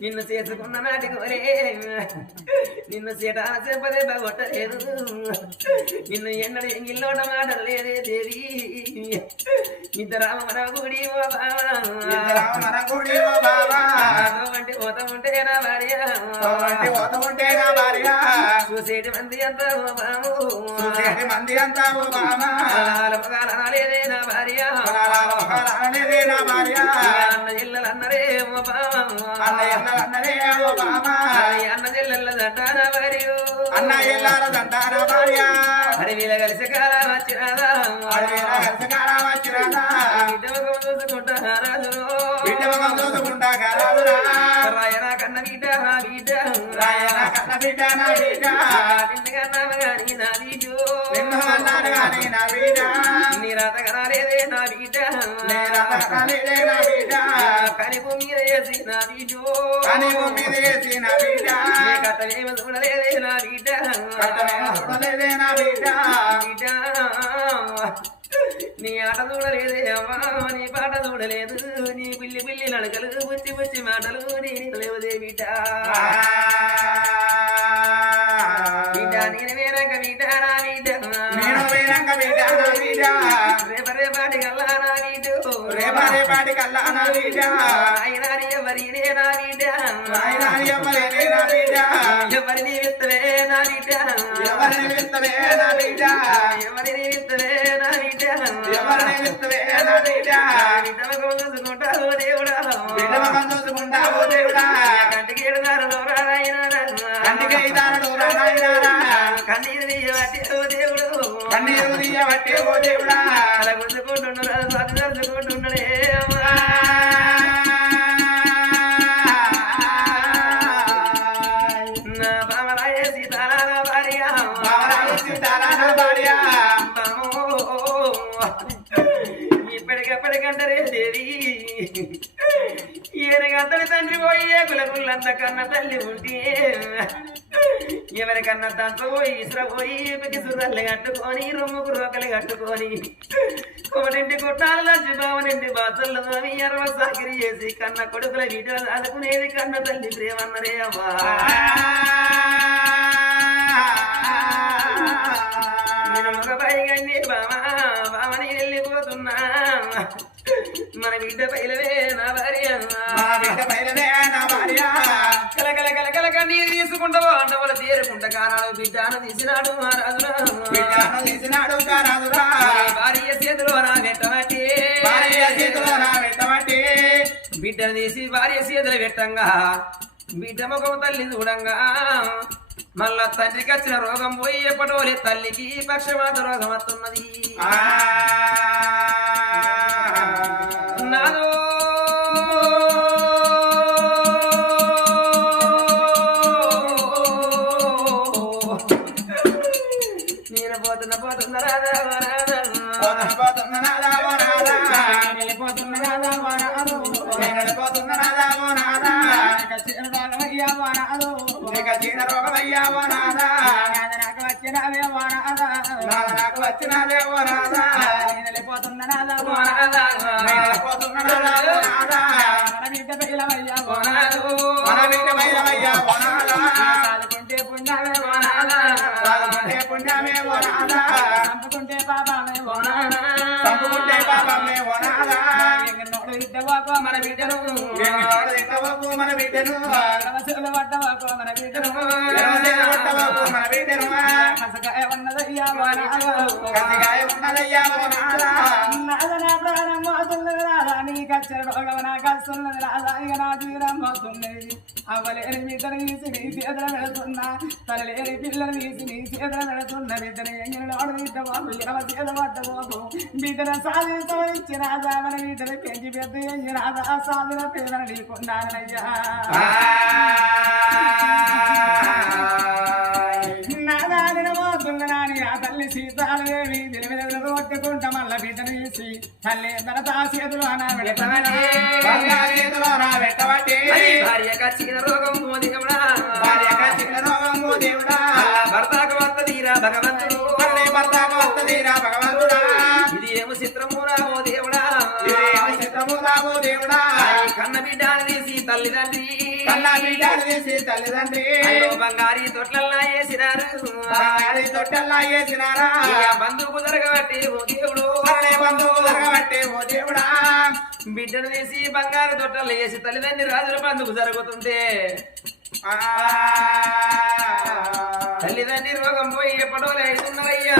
నిన్ను చేసుకున్న నాటి కోరే నిన్ను సీట చెప్పదే బాగొట్టలేదు నిన్ను ఎన్నడు ఎంగిల్లోట మాటలు లేదే దేవి ఇద్దరామ గుడి వంటి పోత ఉంటే నా భార్య చూసేటి మంది అంతా లేదే నా భార్య అన్న ఇళ్ళలు అన్నరే అన్న చెల్లెళ్ళ దంటారా భార్య అడవిల కలిసి కాలం వచ్చినాదా చూసుకుంటా రాయనా కన్న బిడ్డ నా బిడ్డ నీ రాత కనాలేదే నా బిడ్డ కనిపు మీద వేసి నా బిడ్డ కట్టలేమ చూడలేదే నా బిడ్డ నీ ఆట చూడలేదే అమ్మా నీ పాట చూడలేదు నీ పిల్లి పిల్లి నడకలు బుచ్చి బుచ్చి మాటలు నీ లేవదే బిడ్డ నేను వేరంగ బిడ్డ నా బిడ్డ రేపరేపాటి కల్లా నా బిడ్డ అయినాని ఎవరినే నా బిడ్డ ఎవరిని విత్తవే నా బిడ్డ ఎవరిని విత్తవే నా బిడ్డ చూసుకుంటావు దేవుడా కంటికి ఎడదారులో కన్నీరు తీయబట్టే ఓ దేవుడా అలా గుంజుకుంటున్నాడు తలుచుకుంటున్నాడే నా బామరాయ సీతారామ భార్య ఇప్పటికెప్పటికంటారే దేవి ఈయనకంతని తండ్రి పోయి కులకులంత కన్న తల్లి ఉంటే ఎవరికన్నా దాంట్లో పోయి ఇసుర పోయి పికిసురల్లి కట్టుకొని రొమ్ముకు రొక్కలు కట్టుకొని కోటింటి కొట్టాలు లంచి బావనింటి బాతుల్లో ఎర్ర సాకిరి చేసి కన్న కొడుకుల వీటిలో చదువుకునేది కన్న తల్లి ప్రేమన్నరే అమ్మా నేను ఒక పైగండి బావని వెళ్ళిపోతున్నా మన బిడ్డ పైలవే నా భార్య కలకల కలకల కన్నీరు తీసుకుంటావో అంటవల తీరుకుంటా కానాడు బిడ్డను తీసినాడు భార్య చేతిలో నా పెట్టబట్టి బిడ్డను తీసి భార్య చేతులు పెట్టంగా బిడ్డ ముఖం తల్లి చూడంగా మళ్ళా తండ్రికి వచ్చిన రోగం పోయి ఎప్పటోలే తల్లికి పక్షవాత రోగం వస్తున్నది నాదో నేను పోతున్న నాకు వచ్చినదే సాదుకుంటే పుణ్యమే చంపుకుంటే పాపమే మన బిడ్డను ఉన్నదయ్యా ప్రాణం పోతున్నది రాదా నీకు వచ్చిన రోగం నాకు వస్తున్నది రాదా ఇక నా జీవితం పోతున్నది అవ్వలేని బిడ్డను తీసి నీ చేతులు పెడుతున్నా తలలేని పిల్లలు తీసి నీ చేతులు పెడుతున్న బిడ్డను ఎంగినోడు బిడ్డ బాబు ఇరవ చేత పట్టబోకు బిడ్డను సాధించమనిచ్చి రాదా మన బిడ్డను పెంచి పెద్ద ఎంగి రాదా సాధన పేదలు నీకున్నానయ్యా నాదాని పోతున్నదాని ఆ తల్లి సీతాలేవి నిలవెదలు కొట్టుకుంటా మళ్ళా బిడ్డను తీసి తల్లి తన చేతులు పెట్టబట్టి భార్య కచ్చిన రోగం దేవుడా భర్తకు వస్తదీరా భగవంతుడు ఇది ఏమో చిత్రము రామో దేవుడా చిత్తము రాము దేవుడా కన్న బిడ్డను తీసి తల్లిదండ్రి కన్నా బిడ్డలు తీసి తల్లిదండ్రి బంగారి తొట్లల్లా వేసినారు తొట్టల్లా వేసినారా బంధువుకు జరగబట్టి ఓ దేవుడు బంధువు జరగబట్టే ఓ దేవుడా బిడ్డను తీసి బంగారు తొట్టలు వేసి తల్లిదండ్రి రాజుల బంధుకు జరుగుతుంటే తల్లిదండ్రి రోగం పోయి ఎప్పటోలే అవుతున్నారయ్యా